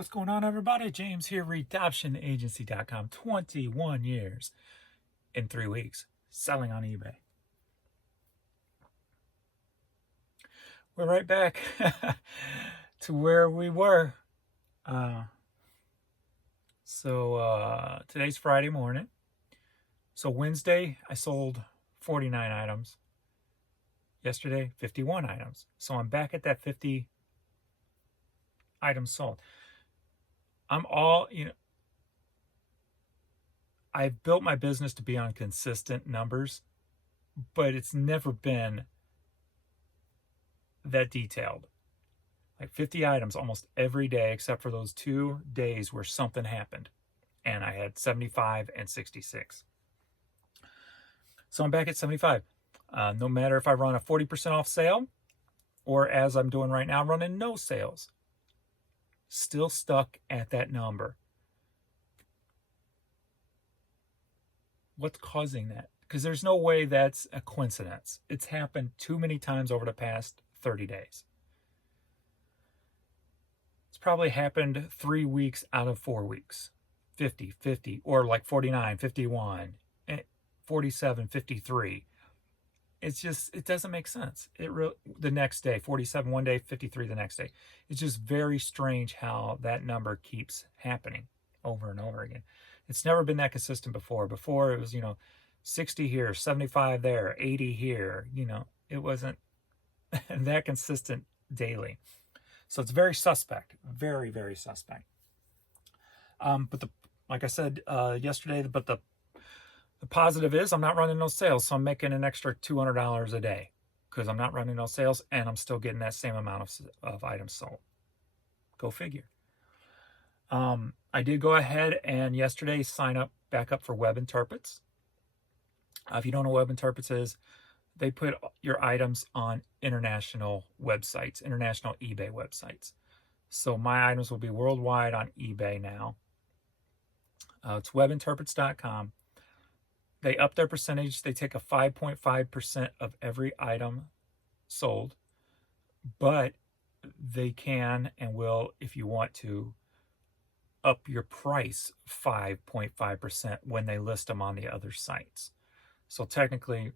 What's going on, everybody? James here, redoptionagency.com. 21 years in 3 weeks selling on eBay. We're right back to where we were. Today's Friday morning. So Wednesday, I sold 49 items. Yesterday, 51 items. So I'm back at that 50 items sold. I've built my business to be on consistent numbers, but it's never been that detailed. Like 50 items almost every day, except for those 2 days where something happened. And I had 75 and 66. So I'm back at 75. No matter if I run a 40% off sale or, as I'm doing right now, running no sales, still stuck at that number. What's causing that? Because there's no way that's a coincidence. It's happened too many times over the past 30 days. It's probably happened 3 weeks out of 4 weeks. 50, 50, or like 49, 51, 47, 53. It's just, it doesn't make sense. The next day, 47 one day, 53 the next day. It's just very strange how that number keeps happening over and over again. It's never been that consistent before. Before it was, 60 here, 75 there, 80 here. It wasn't that consistent daily. So it's very suspect, very, very suspect. Like I said yesterday, but the positive is I'm not running no sales, so I'm making an extra $200 a day because I'm not running no sales and I'm still getting that same amount of items sold. Go figure. I did go ahead and yesterday sign back up for Web Interprets. If you don't know what Web Interprets is, they put your items on international websites, international eBay websites. So my items will be worldwide on eBay now. It's webinterprets.com. They up their percentage. They take a 5.5% of every item sold, but they can and will, if you want to, up your price 5.5% when they list them on the other sites. So technically,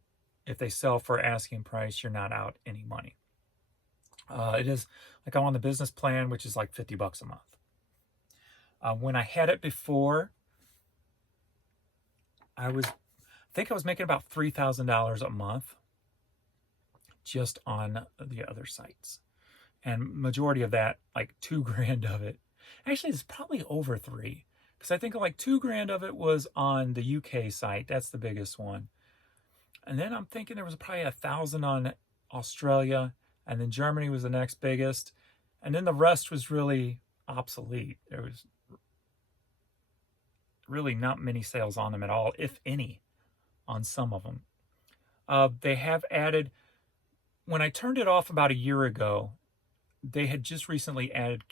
if they sell for asking price, you're not out any money. It is like I'm on the business plan, which is like $50 a month. When I had it before, I think I was making about $3,000 a month just on the other sites. And majority of that, like $2,000 of it, actually it's probably over 3, because I think like $2,000 of it was on the UK site. That's the biggest one. And then I'm thinking there was probably 1,000 on Australia, and then Germany was the next biggest. And then the rest was really obsolete. There was really not many sales on them at all, if any, on some of them. They have added, when I turned it off about a year ago, they had just recently added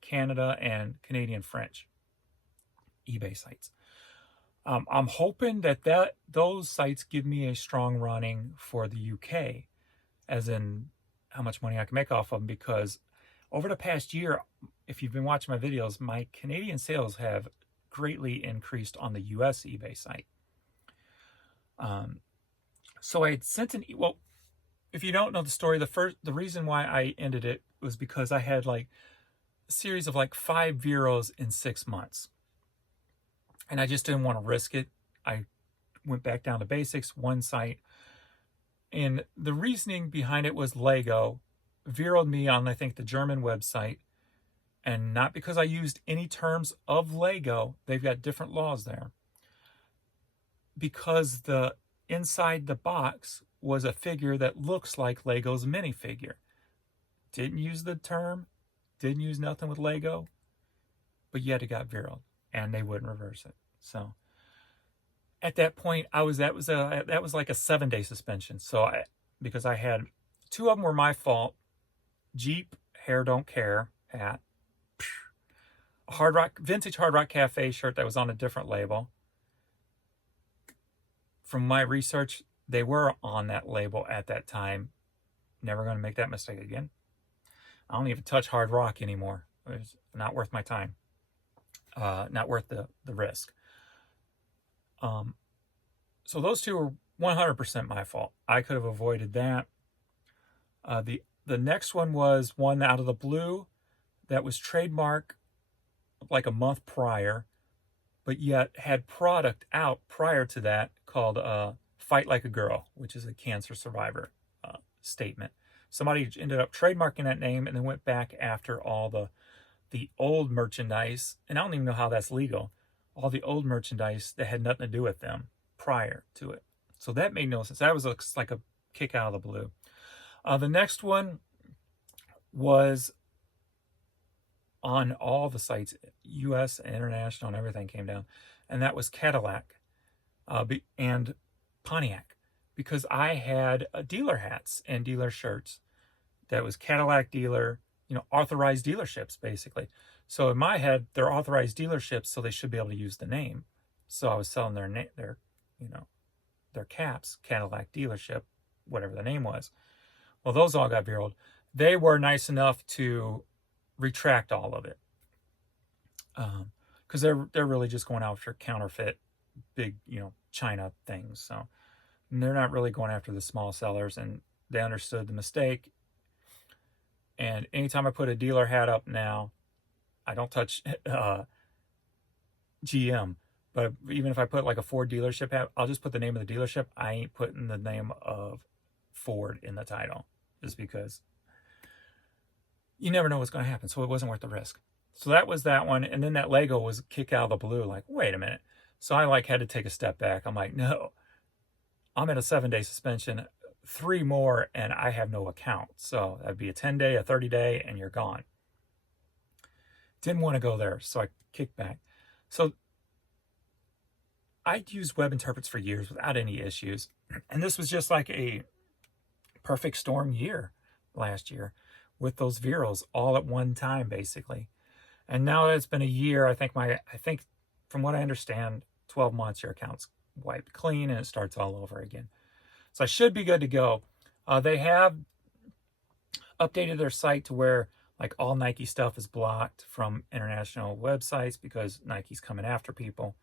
Canada and Canadian French eBay sites. I'm hoping that those sites give me a strong running for the UK, as in how much money I can make off of them, because over the past year, if you've been watching my videos, my Canadian sales have greatly increased on the US eBay site. So I had sent well, if you don't know the story, the reason why I ended it was because I had like a series of like 5 Veros in 6 months. And I just didn't want to risk it. I went back down to basics, one site. And the reasoning behind it was Lego Veroed me on, I think, the German website. And not because I used any terms of Lego. They've got different laws there. Because the inside the box was a figure that looks like Lego's minifigure. Didn't use the term, didn't use nothing with Lego, but yet it got Veroed, and they wouldn't reverse it. So at that point, that was like a 7-day suspension. So because I had 2 of them were my fault. Jeep Hair Don't Care hat, a vintage Hard Rock Cafe shirt that was on a different label. From my research, they were on that label at that time. Never going to make that mistake again. I don't even touch Hard Rock anymore. It's not worth my time. Not worth the risk. Um, so those two are 100% my fault. I could have avoided that. The next one was one out of the blue that was trademark like a month prior, but yet had product out prior to that called Fight Like a Girl, which is a cancer survivor statement. Somebody ended up trademarking that name and then went back after all the old merchandise, and I don't even know how that's legal, all the old merchandise that had nothing to do with them prior to it. So that made no sense. That was like a kick out of the blue. The next one was on all the sites, US and international, and everything came down, and that was Cadillac and Pontiac, because I had dealer hats and dealer shirts that was Cadillac dealer, authorized dealerships basically. So in my head, they're authorized dealerships, so they should be able to use the name. So I was selling their caps, Cadillac dealership, whatever the name was. Well, those all got viraled. They were nice enough to retract all of it, because they're really just going after counterfeit, big China things. So they're not really going after the small sellers, and they understood the mistake. And anytime I put a dealer hat up now, I don't touch GM. But even if I put like a Ford dealership hat, I'll just put the name of the dealership. I ain't putting the name of Ford in the title, just because you never know what's going to happen. So it wasn't worth the risk. So that was that one. And then that Lego was kick out of the blue. Like, wait a minute. So I had to take a step back. I'm like, no, I'm in a 7-day suspension, 3 more, and I have no account. So that'd be a 10-day, a 30-day, and you're gone. Didn't want to go there. So I kicked back. So I'd used web interprets for years without any issues. And this was just like a perfect storm year last year with those virals all at one time, basically. And now that it's been a year, I think from what I understand, 12 months, your account's wiped clean and it starts all over again. So I should be good to go. They have updated their site to where like all Nike stuff is blocked from international websites, because Nike's coming after people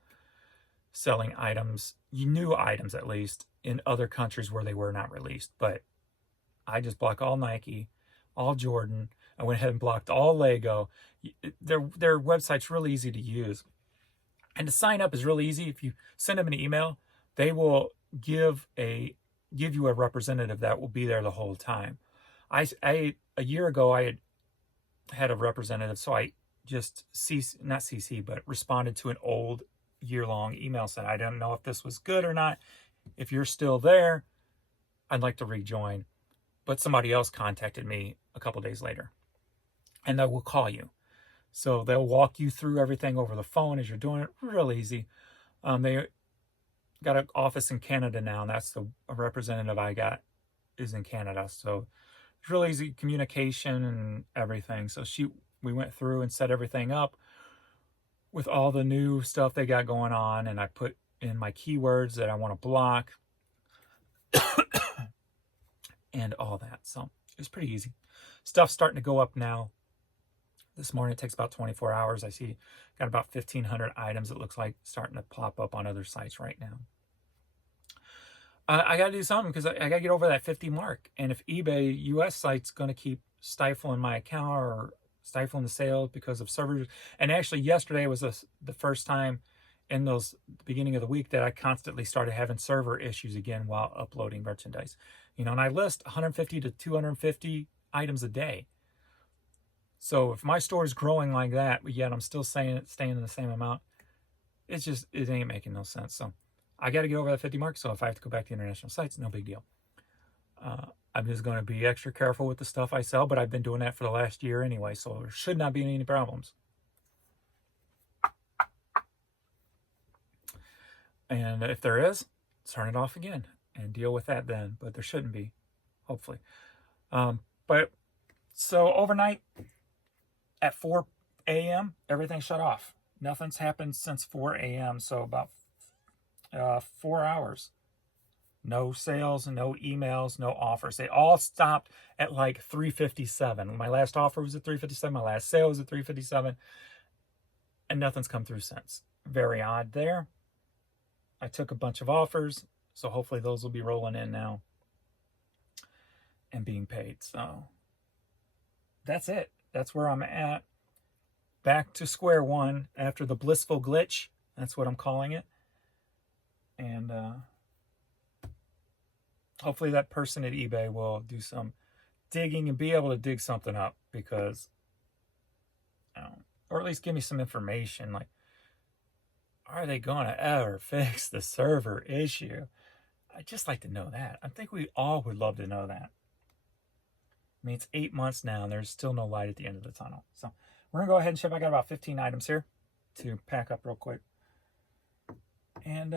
selling items, new items at least, in other countries where they were not released. But I just block all Nike, all Jordan. I went ahead and blocked all Lego. Their website's really easy to use. And to sign up is really easy. If you send them an email, they will give you a representative that will be there the whole time. A year ago, I had a representative, so I just responded to an old year-long email saying, I don't know if this was good or not. If you're still there, I'd like to rejoin. But somebody else contacted me a couple days later, and they will call you. So they'll walk you through everything over the phone as you're doing it. Real easy. They got an office in Canada now, and that's the representative I got is in Canada. So it's really easy communication and everything. So we went through and set everything up with all the new stuff they got going on, and I put in my keywords that I want to block and all that. So it was pretty easy. Stuff's starting to go up now. This morning, it takes about 24 hours. I see got about 1,500 items, it looks like, starting to pop up on other sites right now. I got to do something, because I got to get over that 50 mark. And if eBay US site's going to keep stifling my account or stifling the sales because of servers, and actually yesterday was the first time in the beginning of the week that I constantly started having server issues again while uploading merchandise. And I list 150 to 250 items a day. So if my store is growing like that, but yet I'm still staying in the same amount, it ain't making no sense. So I got to get over that 50 mark. So if I have to go back to international sites, no big deal. I'm just going to be extra careful with the stuff I sell, but I've been doing that for the last year anyway, so there should not be any problems. And if there is, turn it off again and deal with that then, but there shouldn't be, hopefully. But so overnight at 4 a.m., everything shut off. Nothing's happened since 4 a.m., so about 4 hours. No sales, no emails, no offers. They all stopped at like 357. My last offer was at 357. My last sale was at 357. And nothing's come through since. Very odd there. I took a bunch of offers, so hopefully those will be rolling in now and being paid. So that's it. That's where I'm at. Back to square one after the blissful glitch. That's what I'm calling it. And hopefully that person at eBay will do some digging and be able to dig something up, because, or at least give me some information. Like, are they going to ever fix the server issue? I'd just like to know that. I think we all would love to know that. I mean, it's 8 months now, and there's still no light at the end of the tunnel. So we're going to go ahead and ship. I got about 15 items here to pack up real quick. And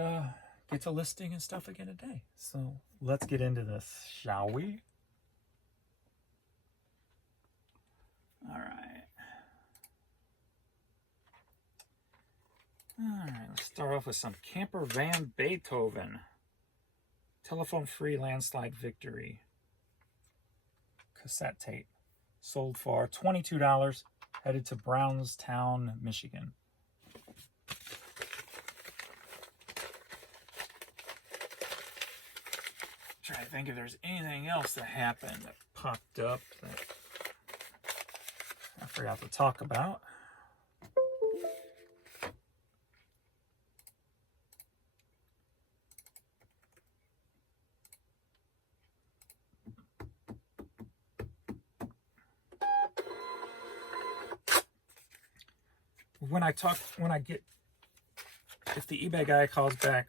get to listing and stuff again today. So let's get into this, shall we? All right. Let's start off with some Camper Van Beethoven. Telephone free landslide victory. Cassette tape. Sold for $22. Headed to Brownstown, Michigan. Try to think if there's anything else that happened that popped up that I forgot to talk about. If the eBay guy calls back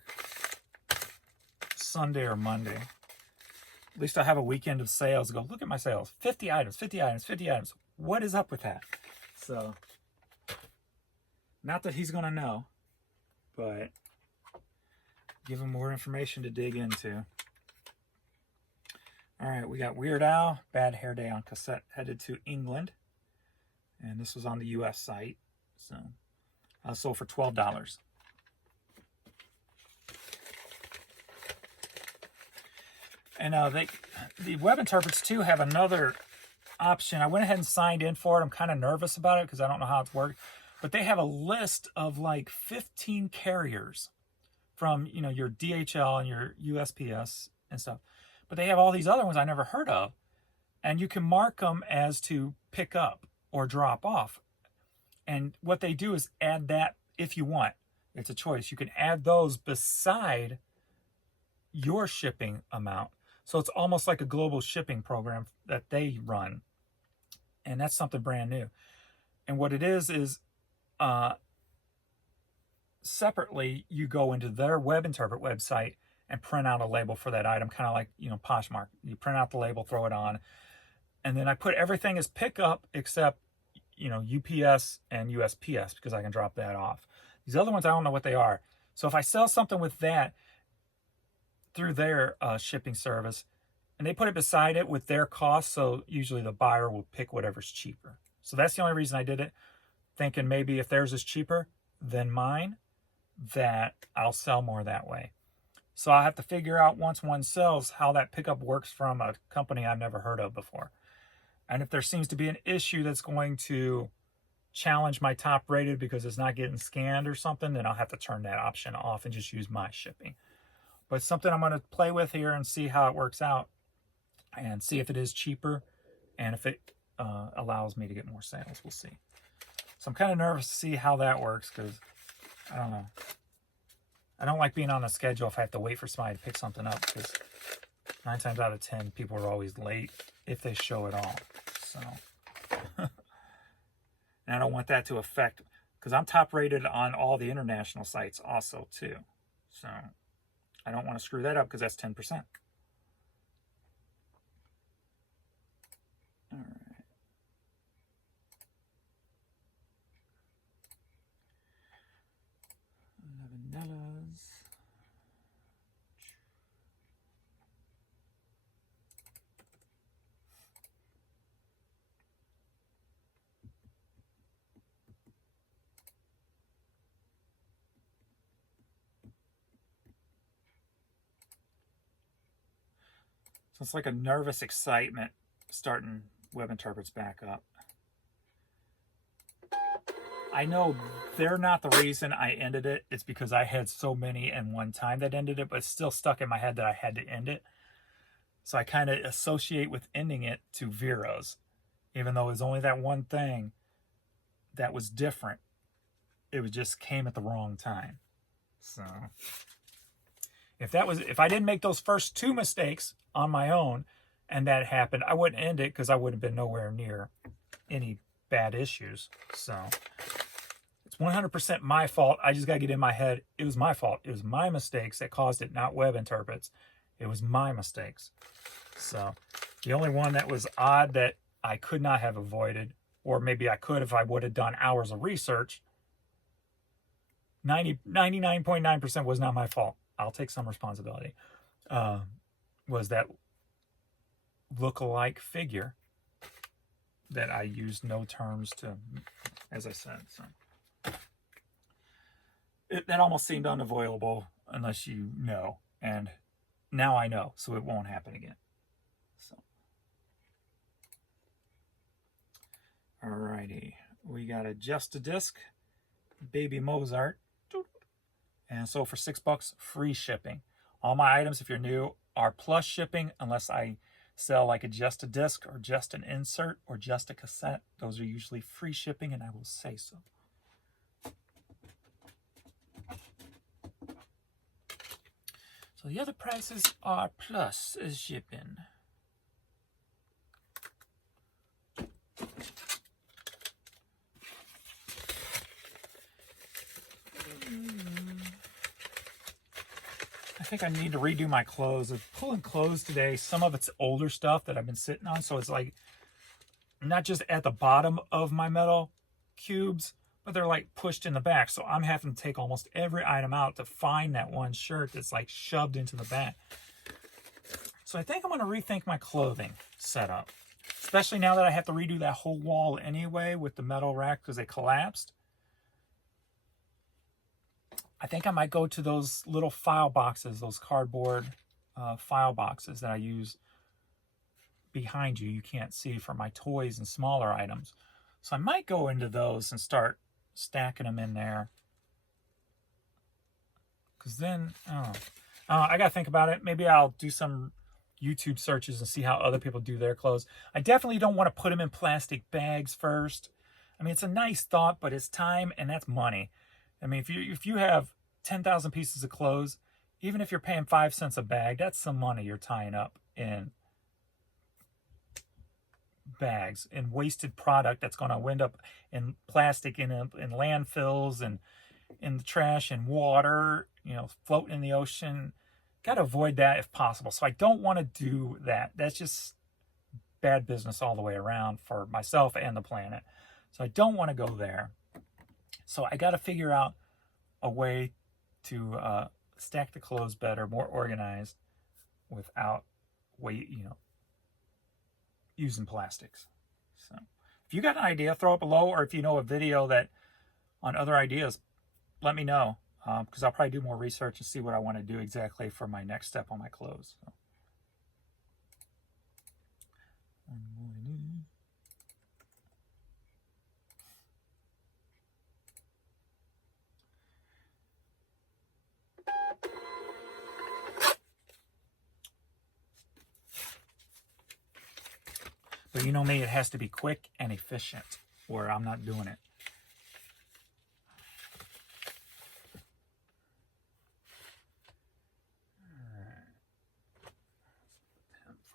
Sunday or Monday, at least I'll have a weekend of sales. Go, look at my sales. 50 items, 50 items, 50 items. What is up with that? So, not that he's going to know, but give him more information to dig into. All right, we got Weird Al, Bad Hair Day on cassette, headed to England. And this was on the US site. So, sold for $12. And the web interpreters too have another option. I went ahead and signed in for it. I'm kind of nervous about it because I don't know how it's worked. But they have a list of like 15 carriers from, your DHL and your USPS and stuff. But they have all these other ones I never heard of. And you can mark them as to pick up or drop off. And what they do is add that if you want. It's a choice. You can add those beside your shipping amount. So it's almost like a global shipping program that they run. And that's something brand new. And what it is separately, you go into their web interpret website and print out a label for that item, kind of like, Poshmark. You print out the label, throw it on. And then I put everything as pickup except, UPS and USPS, because I can drop that off. These other ones, I don't know what they are. So if I sell something with that through their shipping service, and they put it beside it with their cost, so usually the buyer will pick whatever's cheaper. So that's the only reason I did it, thinking maybe if theirs is cheaper than mine, that I'll sell more that way. So I'll have to figure out once one sells how that pickup works from a company I've never heard of before. And if there seems to be an issue that's going to challenge my top rated because it's not getting scanned or something, then I'll have to turn that option off and just use my shipping. But it's something I'm going to play with here and see how it works out and see if it is cheaper and if it allows me to get more sales. We'll see. So I'm kind of nervous to see how that works because I don't know. I don't like being on a schedule if I have to wait for somebody to pick something up, because 9 times out of 10 people are always late if they show at all. So and I don't want that to affect, because I'm top rated on all the international sites also too. So I don't want to screw that up because that's 10%. All right. Vanillas. it's like a nervous excitement starting web interprets back up. I know they're not the reason I ended it. It's because I had so many in one time that ended it, but it's still stuck in my head that I had to end it. So I kind of associate with ending it to Vero's, even though it was only that one thing that was different. It was just came at the wrong time. So if I didn't make those first 2 mistakes on my own and that happened, I wouldn't end it because I would have been nowhere near any bad issues. So it's 100% my fault. I just got to get in my head. It was my fault. It was my mistakes that caused it, not web interprets. It was my mistakes. So the only one that was odd that I could not have avoided, or maybe I could if I would have done hours of research, 99.9% was not my fault. I'll take some responsibility. Was that look-alike figure that I used no terms to, as I said. So that almost seemed unavoidable unless you know. And now I know, so it won't happen again. So, alrighty. We got a Just a Disc, Baby Mozart. And so for $6, free shipping. All my items, if you're new, are plus shipping unless I sell like a Just a Disc or just an insert or just a cassette. Those are usually free shipping, and I will say so. So the other prices are plus shipping. I think I need to redo my clothes. I'm pulling clothes today. Some of it's older stuff that I've been sitting on, so it's like not just at the bottom of my metal cubes, but they're like pushed in the back. So I'm having to take almost every item out to find that one shirt that's like shoved into the back. So I think I'm going to rethink my clothing setup, especially now that I have to redo that whole wall anyway with the metal rack because they collapsed. I think I might go to those little file boxes, those cardboard file boxes that I use behind you. You can't see for my toys and smaller items. So I might go into those and start stacking them in there. Because then, I got to think about it. Maybe I'll do some YouTube searches and see how other people do their clothes. I definitely don't want to put them in plastic bags first. I mean, it's a nice thought, but it's time and that's money. I mean, if you have 10,000 pieces of clothes, even if you're paying 5 cents a bag, that's some money you're tying up in bags and wasted product that's going to wind up in plastic in landfills and in the trash and water, floating in the ocean. Got to avoid that if possible. So I don't want to do that. That's just bad business all the way around for myself and the planet. So I don't want to go there. So I got to figure out a way to stack the clothes better, more organized, without using plastics. So if you got an idea, throw it below, or if you know a video that on other ideas, let me know, because I'll probably do more research and see what I want to do exactly for my next step on my clothes. So. But you know me, it has to be quick and efficient, or I'm not doing it.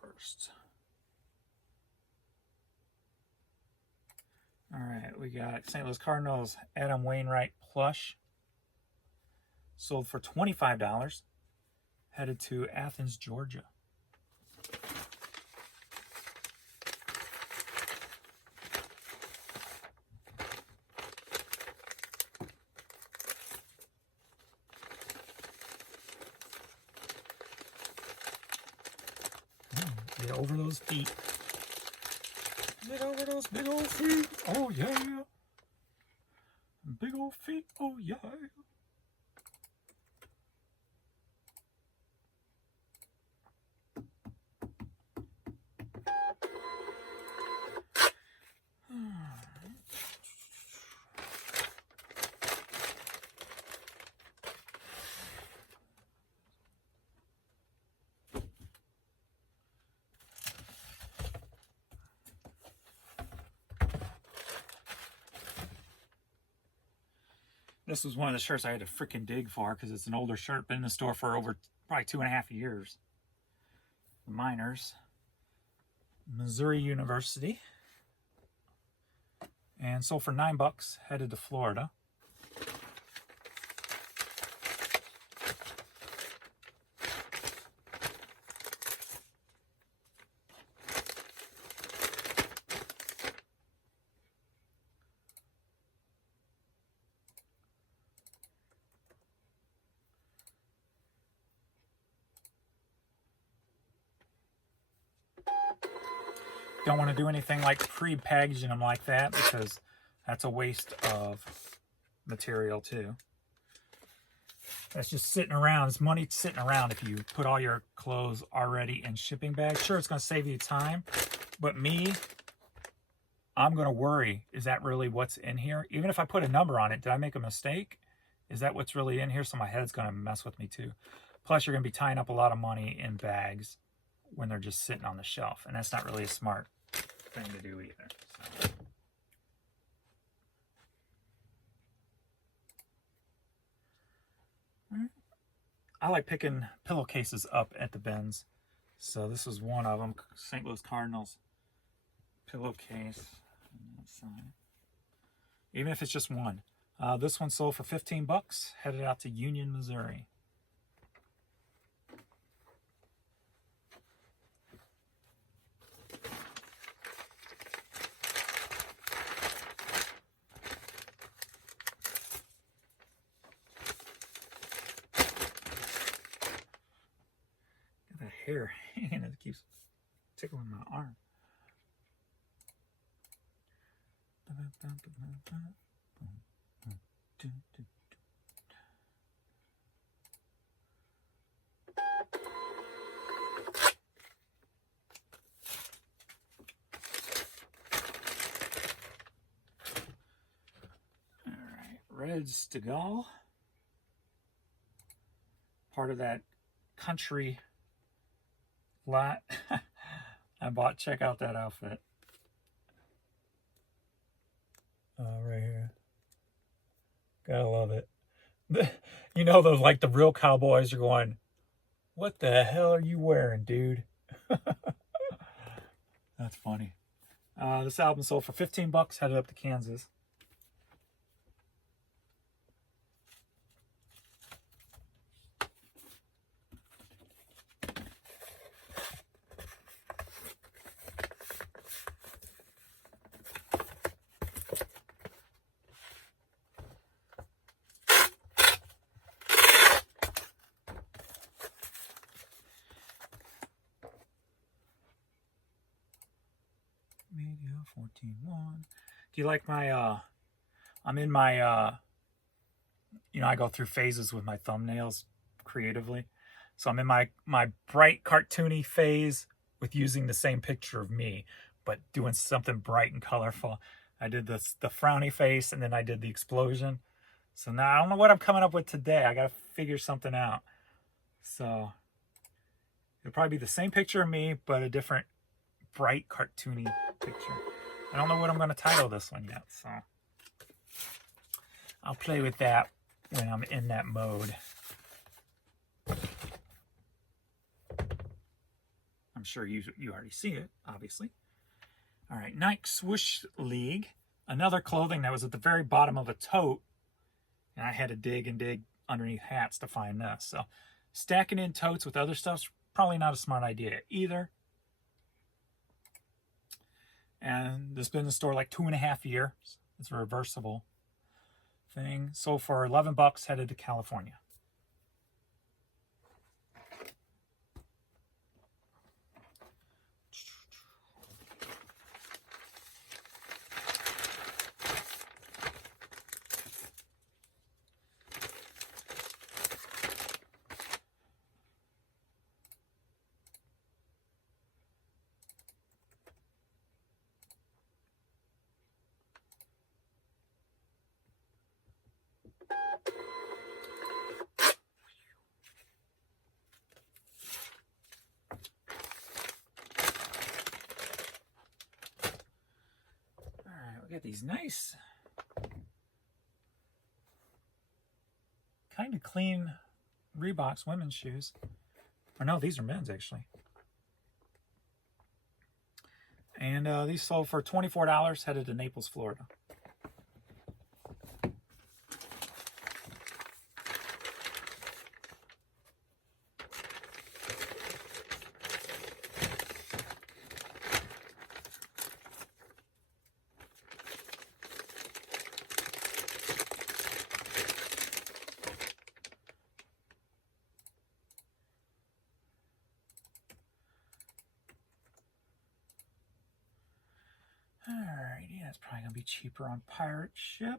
First. All right, we got St. Louis Cardinals Adam Wainwright plush. Sold for $25. Headed to Athens, Georgia. Get over those feet. Get over those big old feet. Oh, yeah. Big old feet. Oh, yeah. This was one of the shirts I had to freaking dig for because it's an older shirt, been in the store for over probably 2.5 years. The Miners, Missouri University, and sold for $9. Headed to Florida. Don't want to do anything like pre-packaging them like that because that's a waste of material too. That's just sitting around. It's money sitting around if you put all your clothes already in shipping bags. Sure, it's going to save you time, but me, I'm going to worry, is that really what's in here? Even if I put a number on it, did I make a mistake? Is that what's really in here? So my head's going to mess with me too. Plus, you're going to be tying up a lot of money in bags when they're just sitting on the shelf, and that's not really a smart thing to do either. So. I like picking pillowcases up at the bins. So this was one of them, St. Louis Cardinals pillowcase. Even if it's just one. This one sold for $15, headed out to Union, Missouri. That hair hanging, it keeps tickling my arm. All right, Red Stegall, part of that country lot I bought. Check out that outfit. Right here. Gotta love it. You know, those like the real cowboys are going, what the hell are you wearing, dude? That's funny. This album sold for $15, headed up to Kansas. Media 14.1. Do you like my, I'm in my, you know, I go through phases with my thumbnails creatively. So I'm in my bright cartoony phase with using the same picture of me, but doing something bright and colorful. I did the frowny face, and then I did the explosion. So now I don't know what I'm coming up with today. I got to figure something out. So it'll probably be the same picture of me, but a different bright cartoony picture. I don't know what I'm going to title this one yet, so I'll play with that when I'm in that mode. I'm sure you already see it, obviously. All right, Nike Swoosh League, another clothing that was at the very bottom of a tote, and I had to dig and dig underneath hats to find this. So stacking in totes with other stuff's probably not a smart idea either. And this has been in the store like 2.5 years. It's a reversible thing. Sold for $11, headed to California. We got these nice kind of clean Reeboks women's shoes. Or no, these are men's actually. And these sold for $24, headed to Naples, Florida. Alrighty, that's probably going to be cheaper on Pirate Ship.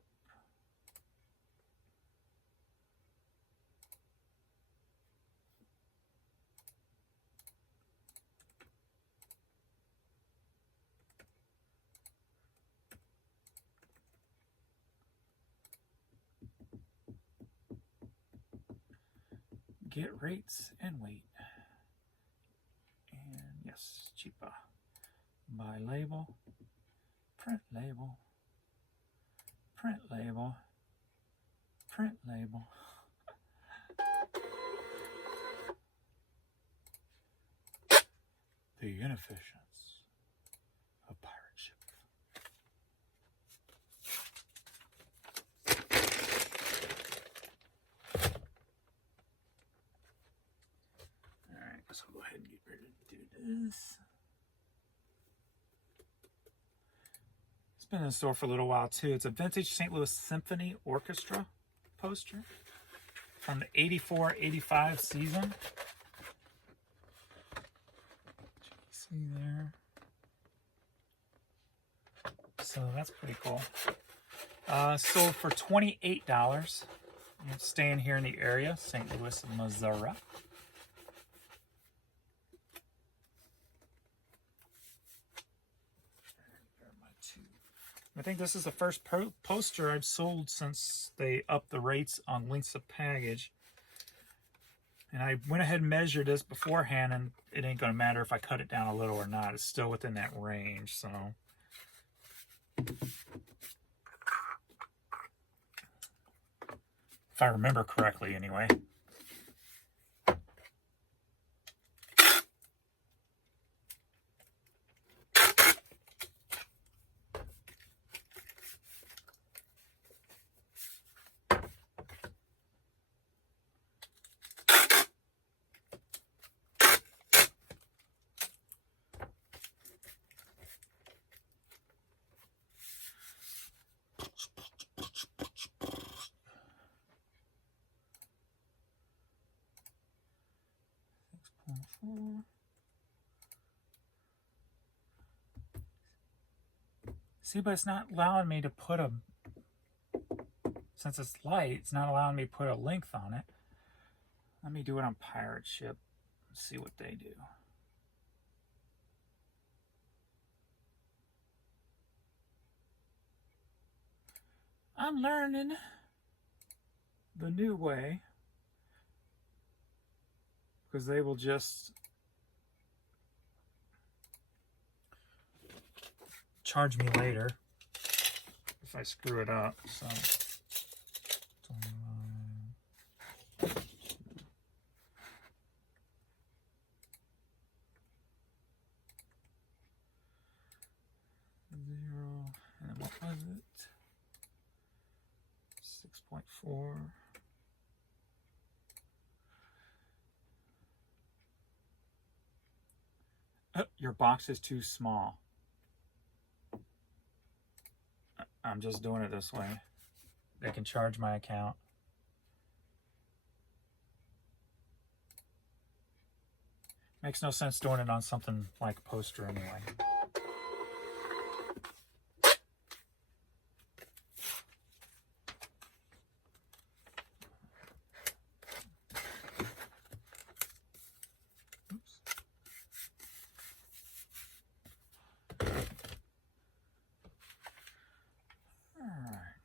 Get rates and wait. And yes, cheaper. Buy label. Print label, print label, print label. The inefficiency of Pirate Ship. Alright, so I'll go ahead and get ready to do this. Been in the store for a little while too. It's a vintage St. Louis Symphony Orchestra poster from the 84-85 season. See there. So that's pretty cool. Sold for $28. It's staying here in the area, St. Louis, Missouri. I think this is the first poster I've sold since they upped the rates on lengths of package. And I went ahead and measured this beforehand, and it ain't going to matter if I cut it down a little or not. It's still within that range, so. If I remember correctly, anyway. See, but it's not allowing me to put a, since it's light, it's not allowing me to put a length on it. Let me do it on Pirate Ship and see what they do. I'm learning the new way, because they will just charge me later if I screw it up. So 0, and what was it? 6.4. Oh, your box is too small. I'm just doing it this way. They can charge my account. Makes no sense doing it on something like a poster anyway.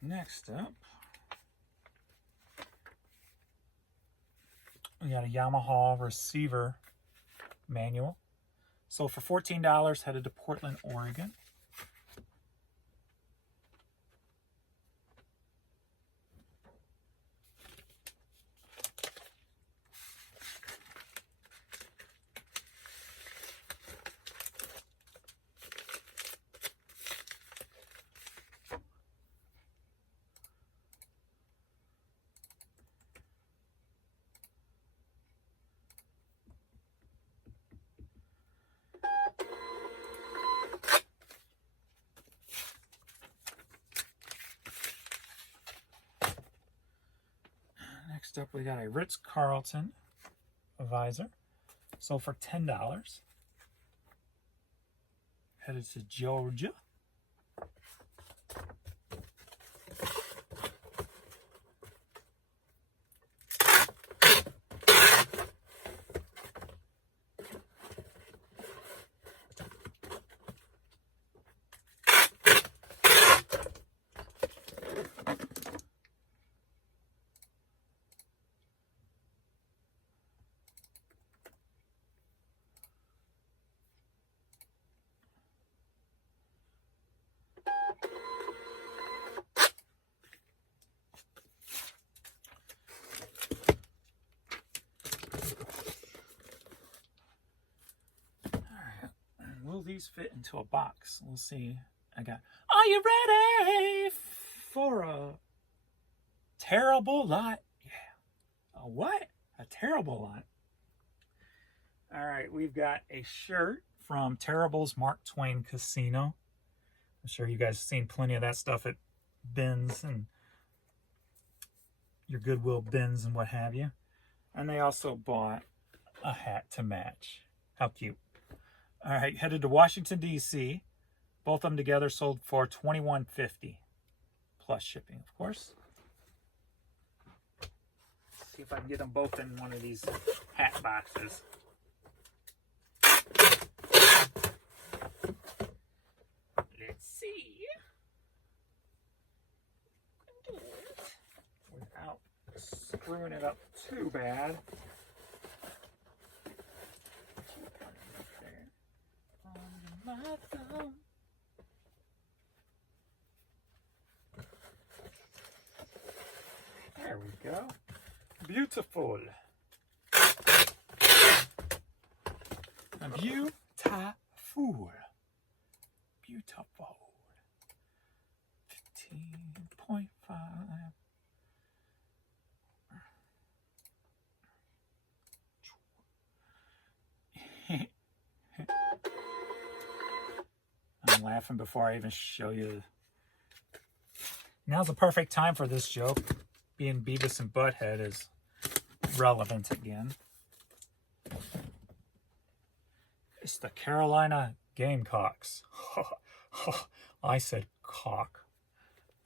Next up, we got a Yamaha receiver manual. Sold for $14, headed to Portland, Oregon. Next up, we got a Ritz-Carlton visor. Sold for $10. Headed to Georgia. Will these fit into a box? We'll see. Are you ready for a terrible lot? Yeah. A what? A terrible lot. All right, we've got a shirt from Terrible's Mark Twain Casino. I'm sure you guys have seen plenty of that stuff at bins and your Goodwill bins and what have you. And they also bought a hat to match. How cute. All right, headed to Washington, D.C. Both of them together sold for $21.50 plus shipping, of course. Let's see if I can get them both in one of these hat boxes. Let's see. Do it without screwing it up too bad. There we go. Beautiful. Beautiful. Beautiful. 15.5. I'm laughing before I even show you. Now's the perfect time for this joke. Being Beavis and Butthead is relevant again. It's the Carolina Gamecocks. I said cock.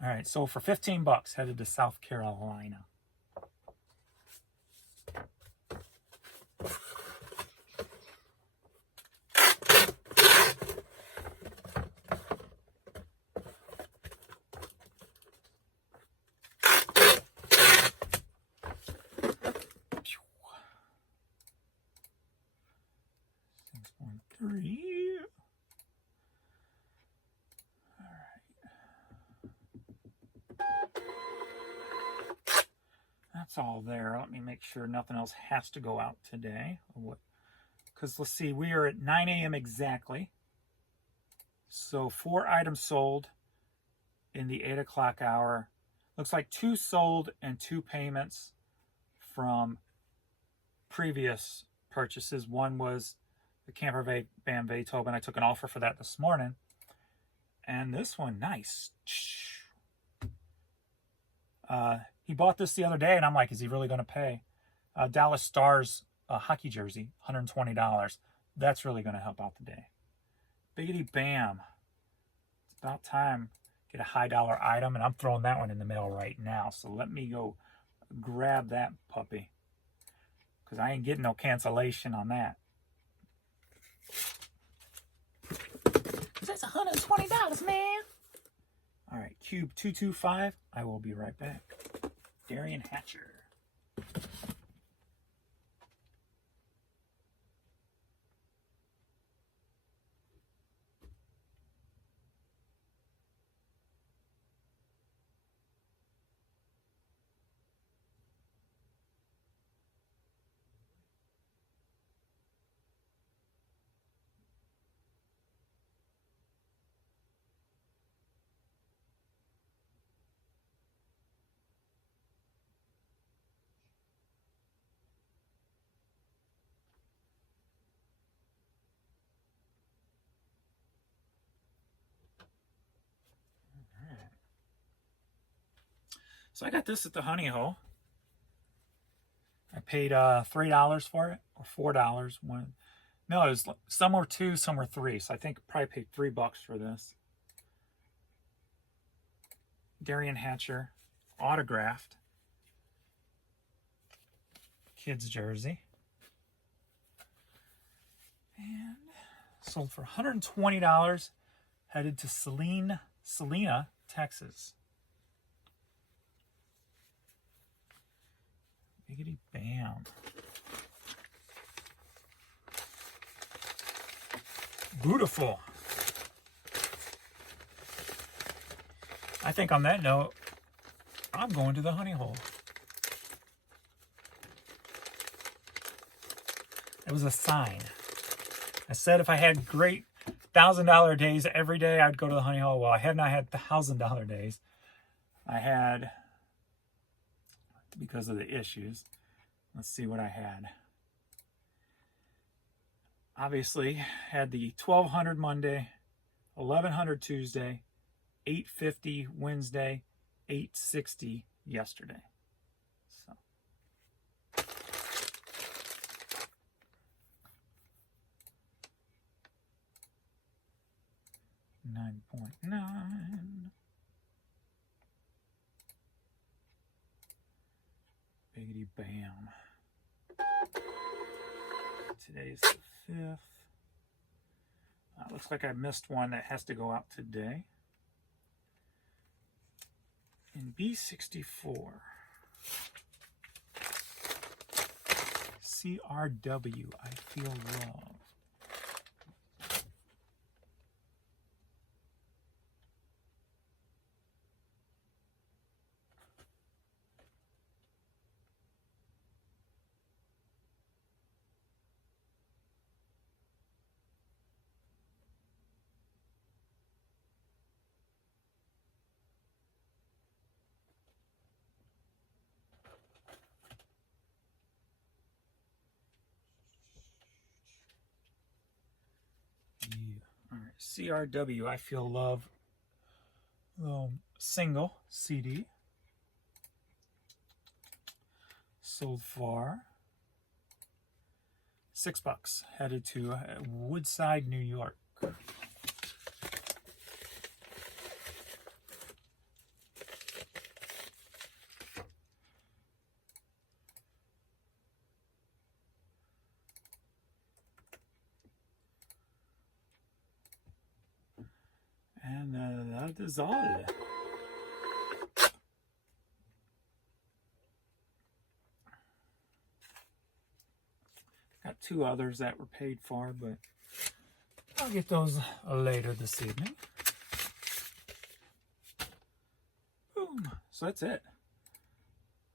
All right, so for $15, headed to South Carolina. Three. All right. That's all there. Let me make sure nothing else has to go out today. Because let's see, we are at 9 a.m. exactly. So 4 items sold in the 8 o'clock hour. Looks like 2 sold and 2 payments from previous purchases. One was the camper van Beethoven. I took an offer for that this morning. And this one, nice. He bought this the other day, and I'm like, is he really going to pay? Dallas Stars hockey jersey, $120. That's really going to help out the day. Biggity bam. It's about time to get a high dollar item, and I'm throwing that one in the mail right now. So let me go grab that puppy, because I ain't getting no cancellation on that. That's $120, man. All right, cube 225. I will be right back. Darian Hatcher. So I got this at the Honey Hole. paid $3 for it, or $4. One, no, it was some were $2, some were $3. So I think I probably paid $3 for this. Darian Hatcher, autographed, kids jersey, and sold for $120. Headed to Salina, Texas. Biggity bam. Beautiful. I think on that note, I'm going to the honey hole. It was a sign. I said if I had great $1,000 days every day, I'd go to the honey hole. Well, I have not had $1,000 days. I had, because of the issues, let's see what I had. Obviously, had the 1,200 Monday, 1,100 Tuesday, 850 Wednesday, 860 yesterday. So 9.9. Biggity bam. Today's the 5th. Looks like I missed one that has to go out today. In B64, CRW, I Feel Love. All right, CRW, I Feel Love, single CD, sold for $6, headed to Woodside, New York. And that is all. Got 2 others that were paid for, but I'll get those later this evening. Boom. So that's it.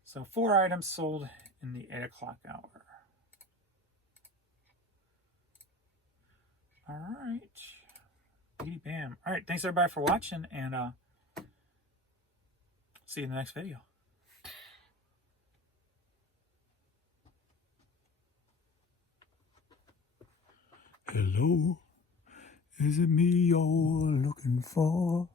So 4 items sold in the 8 o'clock hour. All right. Bam. All right. Thanks everybody for watching, and see you in the next video. Hello, is it me you're looking for?